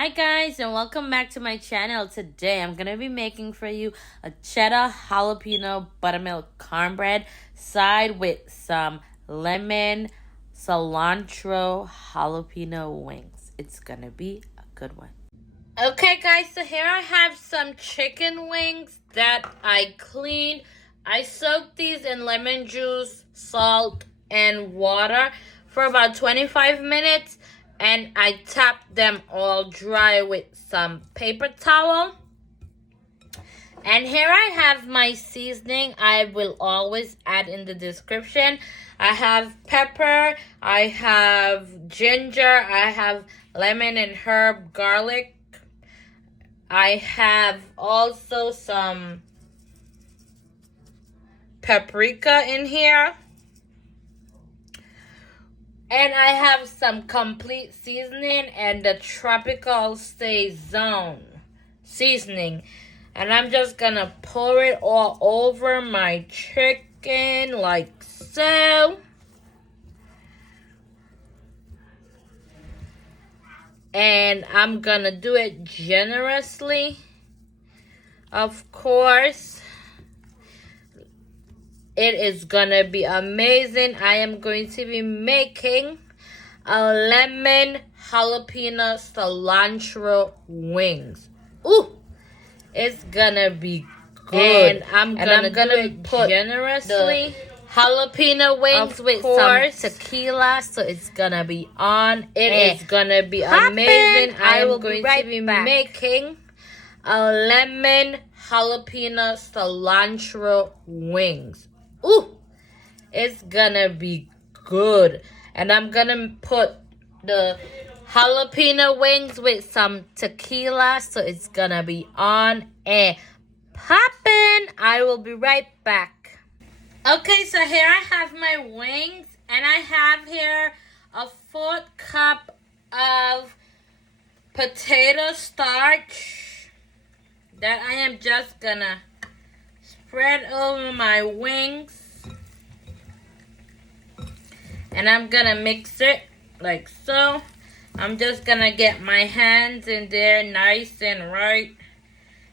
Hi guys, and welcome back to my channel. Today I'm going to be making for you a cheddar jalapeno buttermilk cornbread side with some lemon cilantro jalapeno wings. It's going to be a good one. Okay guys, so here I have some chicken wings that I cleaned. I soaked these in lemon juice, salt, and water for about 25 minutes. And I tapped them all dry with some paper towel. And here I have my seasoning. I will always add in the description. I have pepper, I have ginger, I have lemon and herb garlic. I have also some paprika in here. And I have some complete seasoning and the tropical sazon seasoning. And I'm just going to pour it all over my chicken like so. And I'm going to do it generously, of course. It is gonna be amazing. I am going to be making a lemon jalapeno cilantro wings. Ooh, it's gonna be good. And I'm gonna put generously jalapeno wings with some tequila, so it's gonna be on. It is gonna be amazing. I am going to be making a lemon jalapeno cilantro wings. Ooh, it's gonna be good. And I'm gonna put the jalapeno wings with some tequila, so it's gonna be on and poppin'. I will be right back. Okay, so here I have my wings, and I have here a 1/4 cup of potato starch that I am just gonna spread over my wings. And I'm gonna mix it like so. I'm just gonna get my hands in there nice and right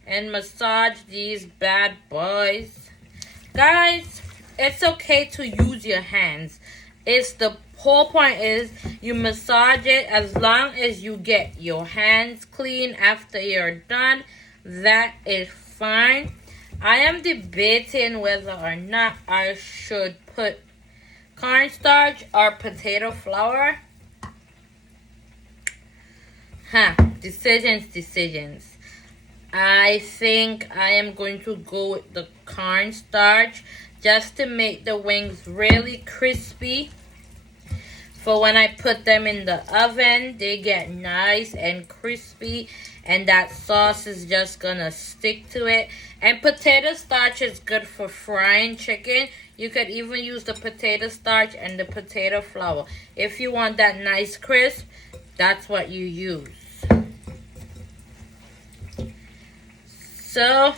and massage these bad boys. Guys, it's okay to use your hands. The whole point is you massage it as long as you get your hands clean after you're done. That is fine. I am debating whether or not I should put cornstarch or potato flour. Decisions. I think I am going to go with the cornstarch just to make the wings really crispy. For when I put them in the oven, they get nice and crispy, and that sauce is just gonna stick to it. And potato starch is good for frying chicken. You could even use the potato starch and the potato flour. If you want that nice crisp, that's what you use. So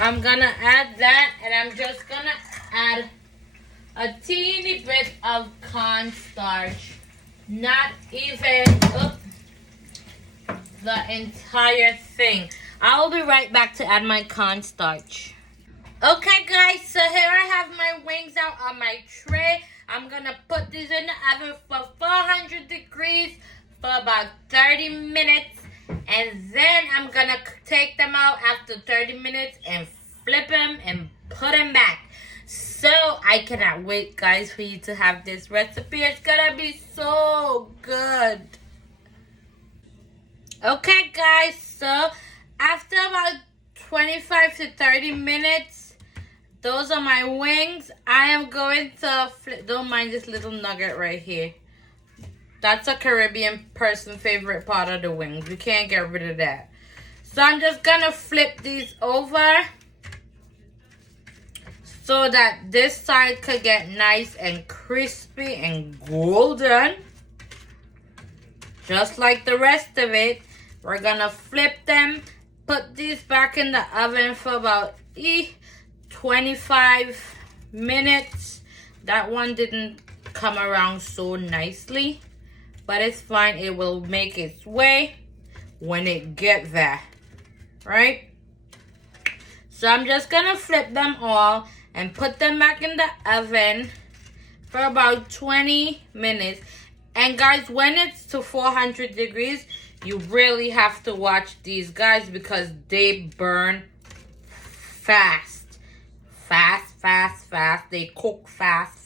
I'm gonna add that, and I'm just gonna add a teeny bit of cornstarch. Not even the entire thing. I will be right back to add my cornstarch. Okay guys, so here I have my wings out on my tray. I'm gonna put these in the oven for 400 degrees for about 30 minutes. And then I'm gonna take them out after 30 minutes and flip them and put them back. So I cannot wait, guys, for you to have this recipe. It's gonna be so good. Okay guys, so after about 25 to 30 minutes, those are my wings. I am going to flip. Don't mind this little nugget right here. That's a Caribbean person favorite part of the wings. We can't get rid of that. So I'm just gonna flip these over so that this side could get nice and crispy and golden. Just like the rest of it. We're gonna flip them, put these back in the oven for about 25 minutes. That one didn't come around so nicely, but it's fine. It will make its way. when it gets there, right? So I'm just gonna flip them all and put them back in the oven for about 20 minutes. And guys, when it's to 400 degrees, you really have to watch these guys because they burn fast. Fast. They cook fast.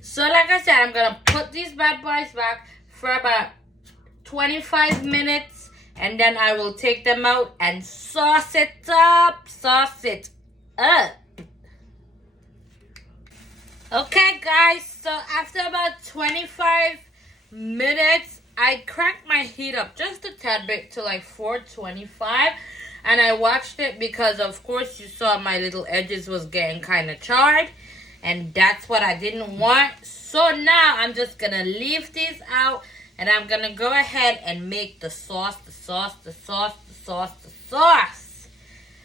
So like I said, I'm gonna put these bad boys back for about 25 minutes. And then I will take them out and sauce it up. Okay, guys, so after about 25 minutes, I cranked my heat up just a tad bit to like 425. And I watched it because, of course, you saw my little edges was getting kind of charred. And that's what I didn't want. So now I'm just going to leave these out. And I'm going to go ahead and make the sauce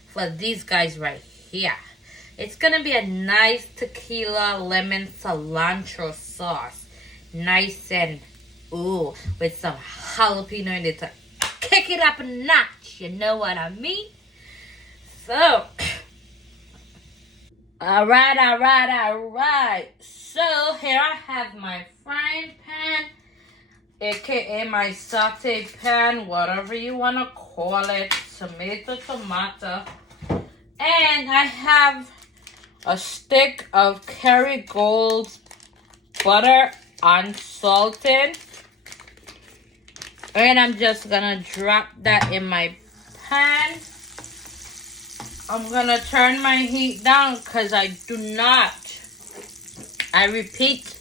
for these guys right here. It's going to be a nice tequila, lemon, cilantro sauce. Nice and, ooh, with some jalapeno in it to kick it up a notch. You know what I mean? So, all right. So, here I have my frying pan, aka my saute pan, whatever you want to call it. Tomato. And I have a stick of Kerrygold butter unsalted. And I'm just gonna drop that in my pan. I'm gonna turn my heat down because I repeat,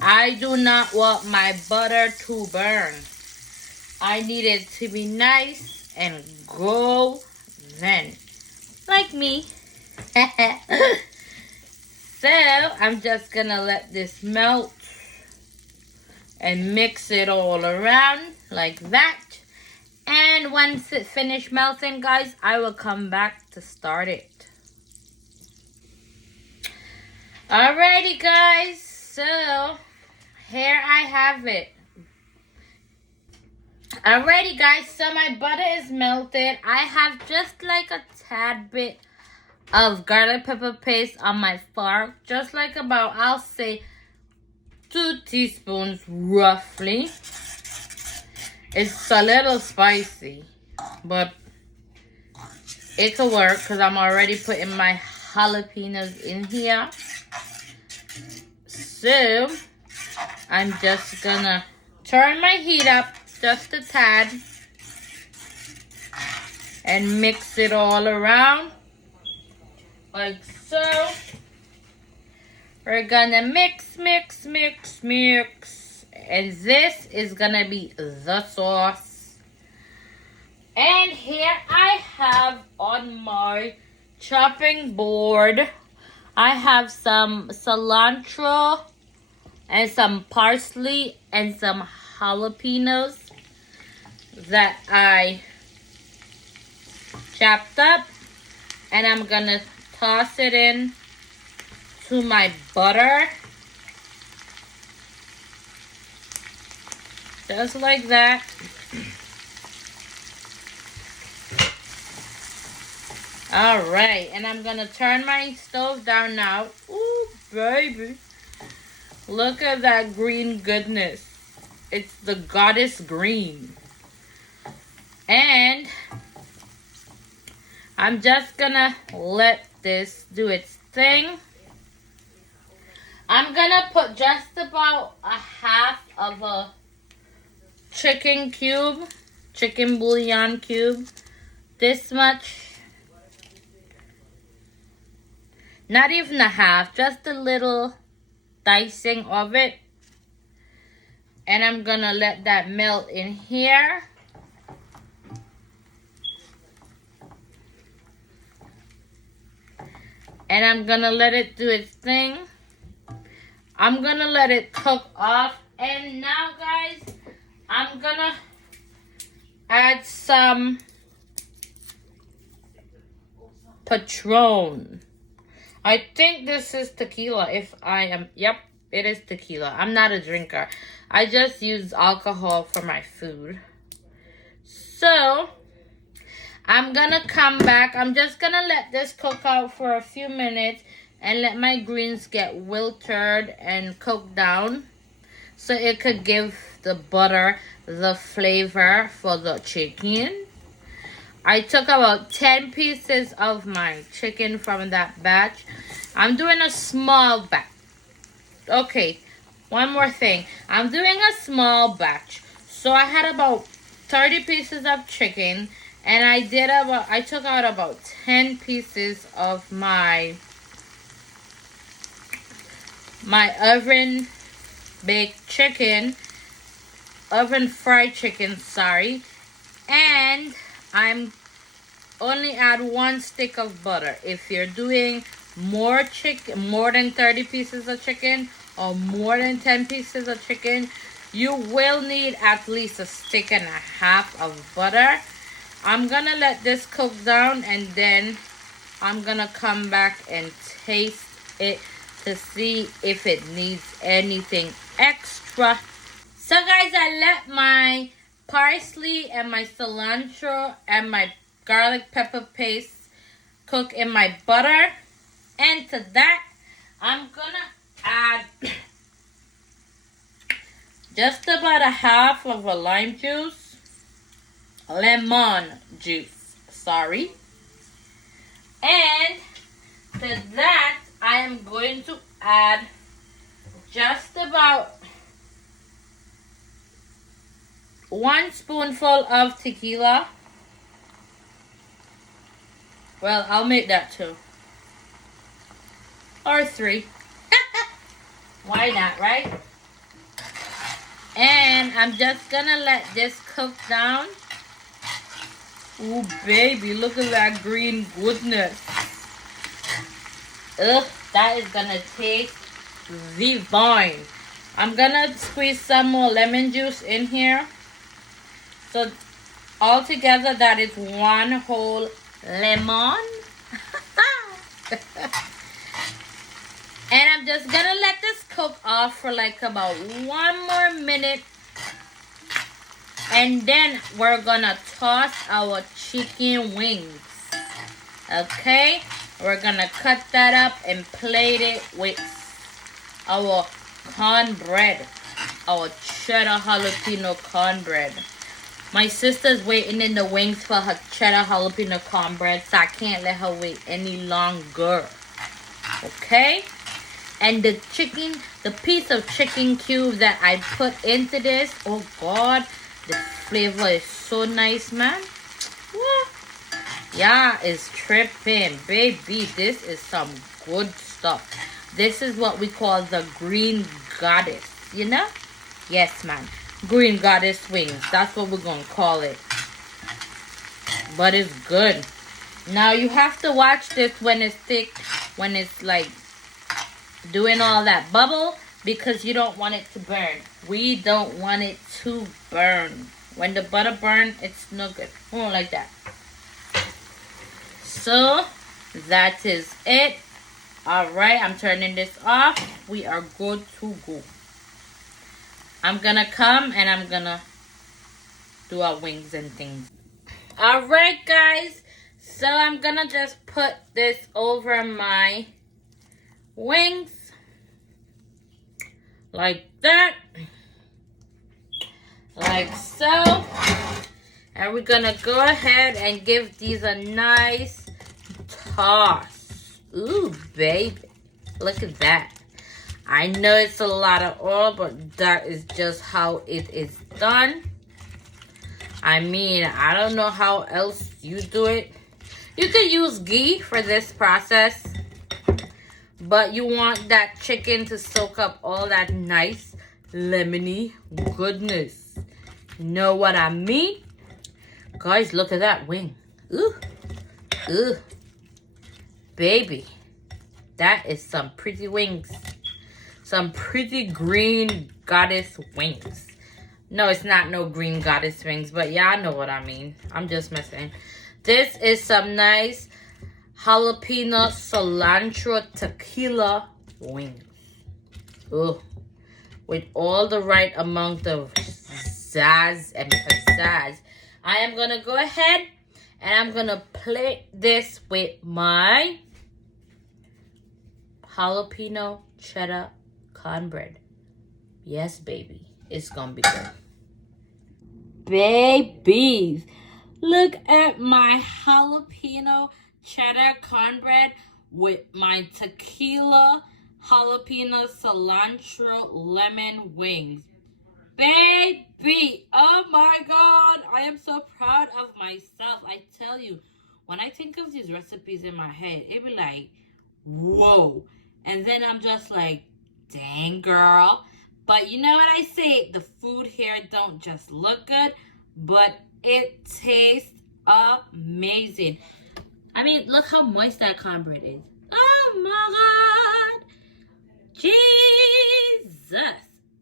I do not want my butter to burn. I need it to be nice and golden, like me. So I'm just gonna let this melt and mix it all around like that. And once it finished melting, guys, I will come back to start it. Alrighty, guys, so here I have it. Alrighty, guys, so my butter is melted. I have just like a tad bit of garlic pepper paste on my fork, just like about, I'll say, 2 teaspoons roughly. It's a little spicy, but it'll work because I'm already putting my jalapenos in here. So I'm just gonna turn my heat up just a tad and mix it all around like so. We're gonna mix. And this is gonna be the sauce. And here I have on my chopping board, I have some cilantro and some parsley and some jalapenos that I chopped up. And I'm gonna toss it in to my butter. Just like that. Alright, and I'm gonna turn my stove down now. Ooh, baby. Look at that green goodness. It's the goddess green. And I'm just gonna let this do its thing. I'm gonna put just about a half of a chicken bouillon cube. This much. Not even a half, just a little dicing of it. And I'm gonna let that melt in here. And I'm gonna let it do its thing. I'm gonna let it cook off. And now, guys, I'm gonna add some Patron. I think this is tequila. Yep, it is tequila. I'm not a drinker. I just use alcohol for my food. So I'm gonna come back. I'm just gonna let this cook out for a few minutes and let my greens get wilted and cooked down so it could give the butter the flavor for the chicken. I took about 10 pieces of my chicken from that batch. I'm doing a small batch. Okay, one more thing. I'm doing a small batch. So I had about 30 pieces of chicken, and I took out about 10 pieces of my oven baked chicken, oven fried chicken, sorry. And I'm only add 1 stick of butter. If you're doing more than 30 pieces of chicken or more than 10 pieces of chicken, you will need at least 1.5 sticks of butter. I'm gonna let this cook down, and then I'm gonna come back and taste it to see if it needs anything extra. So guys, I let my parsley and my cilantro and my garlic pepper paste cook in my butter. And to that, I'm gonna add just about 1/2 of a lemon juice, sorry. And to that, I am going to add just about 1 spoonful of tequila. Well, I'll make that 2 or 3. Why not, right? And I'm just gonna let this cook down. Ooh, baby, look at that green goodness. Ugh, that is gonna taste divine. I'm gonna squeeze some more lemon juice in here. So altogether, that is 1 whole lemon. And I'm just gonna let this cook off for like about 1 more minute. And then we're gonna toss our chicken wings. Okay? We're gonna cut that up and plate it with our cornbread. Our cheddar jalapeno cornbread. My sister's waiting in the wings for her cheddar jalapeno cornbread, so I can't let her wait any longer. Okay? And the chicken, the piece of chicken cube that I put into this, oh God, the flavor is so nice, man. What? Yeah, it's tripping, baby. This is some good stuff. This is what we call the green goddess, you know? Yes, man. Green goddess wings. That's what we're going to call it. But it's good. Now, you have to watch this when it's thick, when it's like doing all that bubble, because you don't want it to burn. We don't want it to burn. When the butter burns, it's no good. We don't like that. So, that is it. Alright, I'm turning this off. We are good to go. I'm gonna come and I'm gonna do our wings and things. Alright, guys. So, I'm gonna just put this over my wings. Like that. Like so. And we're gonna go ahead and give these a nice toss. Ooh, baby. Look at that. I know it's a lot of oil, but that is just how it is done. I mean, I don't know how else you do it. You could use ghee for this process. But you want that chicken to soak up all that nice lemony goodness. Know what I mean? Guys, look at that wing. Ooh. Ooh. Baby. That is some pretty wings. Some pretty green goddess wings. No, it's not no green goddess wings. But y'all know what I mean. I'm just messing. This is some nice jalapeno cilantro tequila wings. Ooh. With all the right amount of zazz and pizzazz. I am going to go ahead and I'm going to plate this with my jalapeno cheddar cornbread. Yes, baby. It's going to be good. Babies, look at my jalapeno cheddar cornbread with my tequila, jalapeno, cilantro, lemon wings. Baby, oh my God, I am so proud of myself. I tell you, when I think of these recipes in my head, it be like, whoa. And then I'm just like, dang, girl. But you know what I say? The food here don't just look good, but it tastes amazing. I mean, look how moist that cornbread is. Oh my God. Jesus.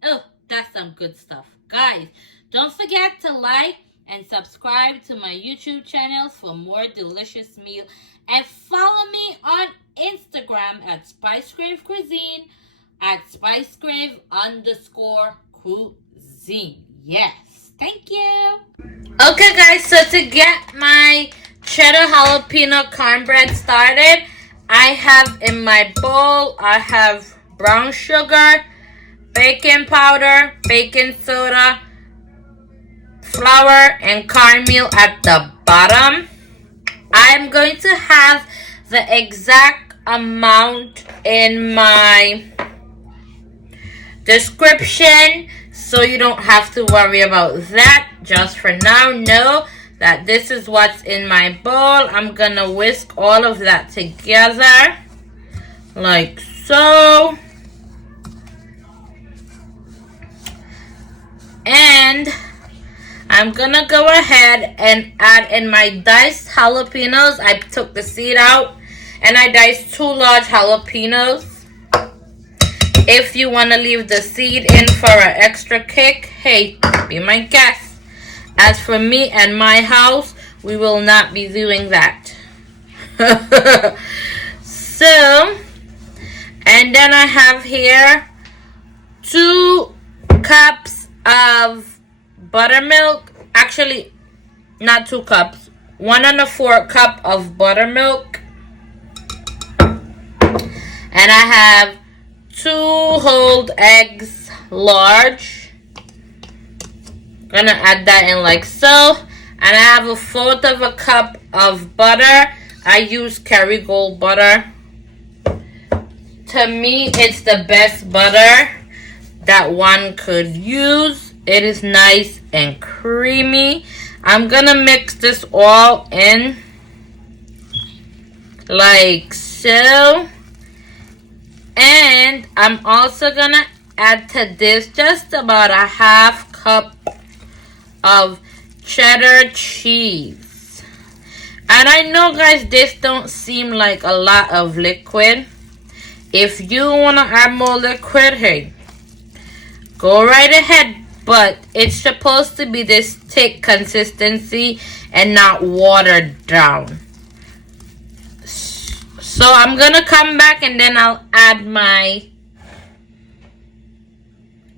Oh, that's some good stuff. Guys, don't forget to like and subscribe to my YouTube channels for more delicious meals. And follow me on Instagram at SpiceCrave Cuisine, at SpiceCrave_cuisine. Yes, thank you. Okay, guys, so to get my cheddar jalapeno cornbread started, I have in my bowl, I have brown sugar, baking powder, baking soda, flour, and cornmeal at the bottom. I'm going to have the exact amount in my description, so you don't have to worry about that. Just for now, know that this is what's in my bowl. I'm gonna whisk all of that together like so. And I'm gonna go ahead and add in my diced jalapenos. I took the seed out and I diced 2 large jalapenos. If you want to leave the seed in for an extra kick, hey, be my guest. As for me and my house, we will not be doing that. So, and then I have here 2 cups of buttermilk. Actually, not 2 cups. 1 1/4 cup of buttermilk. And I have 2 whole eggs, large. Gonna add that in like so. And I have 1/4 cup of butter. I use Kerrygold butter. To me, it's the best butter that one could use. It is nice and creamy. I'm gonna mix this all in like so. And I'm also gonna add to this just about a 1/2 cup of cheddar cheese. And I know, guys, this don't seem like a lot of liquid. If you want to add more liquid, hey, go right ahead. But it's supposed to be this thick consistency and not watered down. So I'm going to come back and then I'll add my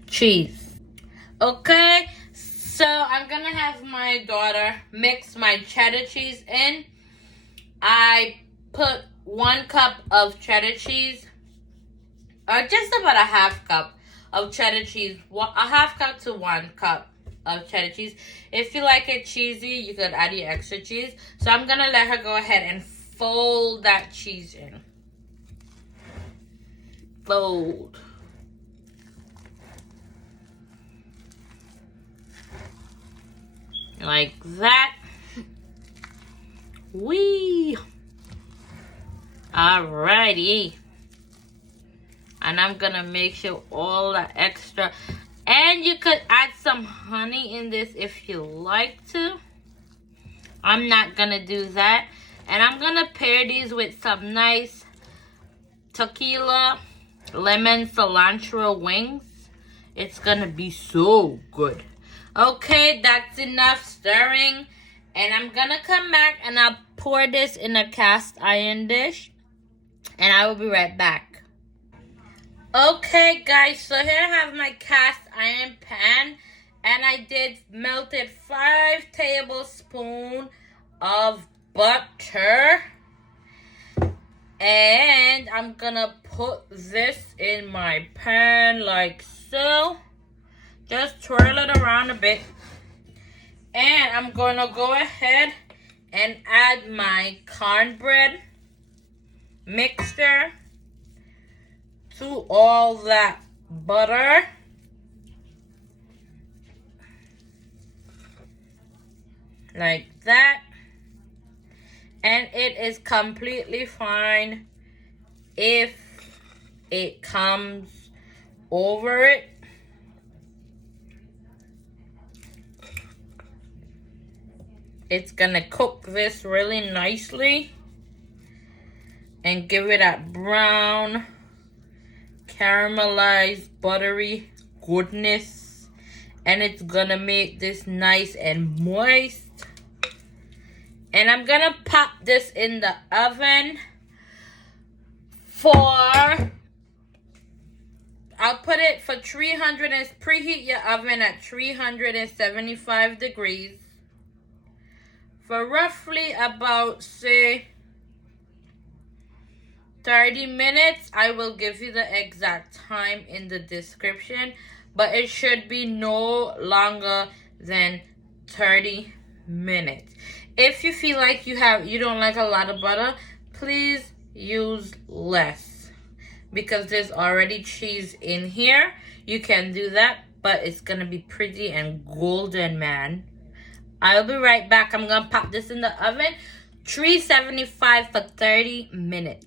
cheese. Okay, so I'm going to have my daughter mix my cheddar cheese in. I put 1 cup of cheddar cheese, or just about a 1/2 cup of cheddar cheese. A 1/2 cup to 1 cup of cheddar cheese. If you like it cheesy, you could add your extra cheese. So I'm going to let her go ahead and fold that cheese in. Fold. Like that. Wee. Alrighty. And I'm gonna make sure all the extra. And you could add some honey in this if you like to. I'm not gonna do that. And I'm gonna pair these with some nice tequila, lemon, cilantro wings. It's gonna be so good. Okay, that's enough stirring. And I'm gonna come back and I'll pour this in a cast iron dish. And I will be right back. Okay, guys, so here I have my cast iron pan. And I did melted 5 tablespoons of butter. And I'm gonna put this in my pan like so. Just twirl it around a bit. And I'm gonna go ahead and add my cornbread mixture to all that butter. Like that. And it is completely fine if it comes over it. It's gonna cook this really nicely and give it that brown, caramelized, buttery goodness. And it's gonna make this nice and moist. And I'm gonna pop this in the oven I'll put it for 300 and preheat your oven at 375 degrees for roughly about, say, 30 minutes. I will give you the exact time in the description, but it should be no longer than 30 minutes. If you feel like you don't like a lot of butter, please use less because there's already cheese in here. You can do that, but it's gonna be pretty and golden, man. I'll be right back. I'm gonna pop this in the oven, 375 for 30 minutes.